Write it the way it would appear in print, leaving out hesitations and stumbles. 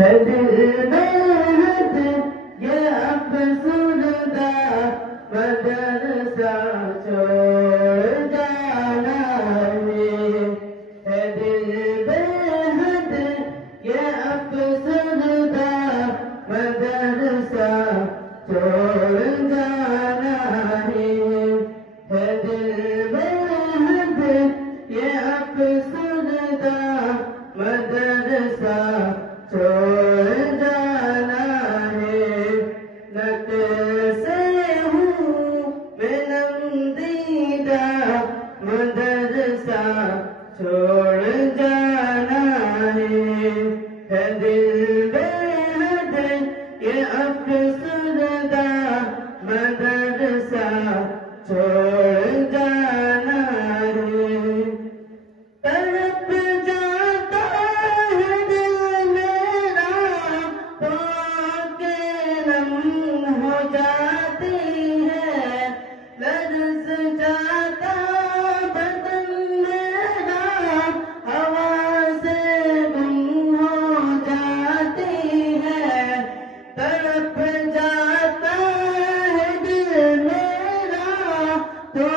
है दिल बेहद ये अफसुरदा मदरसा छोड़ जाना है दिल बेहद ये अफसुरदा मदरसा छोड़ जाना है दिल बेहद ये अफसुरदा मदरसा छोड़ जाना है नक से हूँ मैं नंदीदा मदरसा छोड़ जाना है दिल बेहद ये अफसुरदा मदरसा छोड़ जाना है तड़प जाता है दिल मेरा तो आंखें नम हो जाती है लर्ज़ जाता बदन मेरा हवा से गुम हो जाती है तड़प जाता है दिल मेरा तो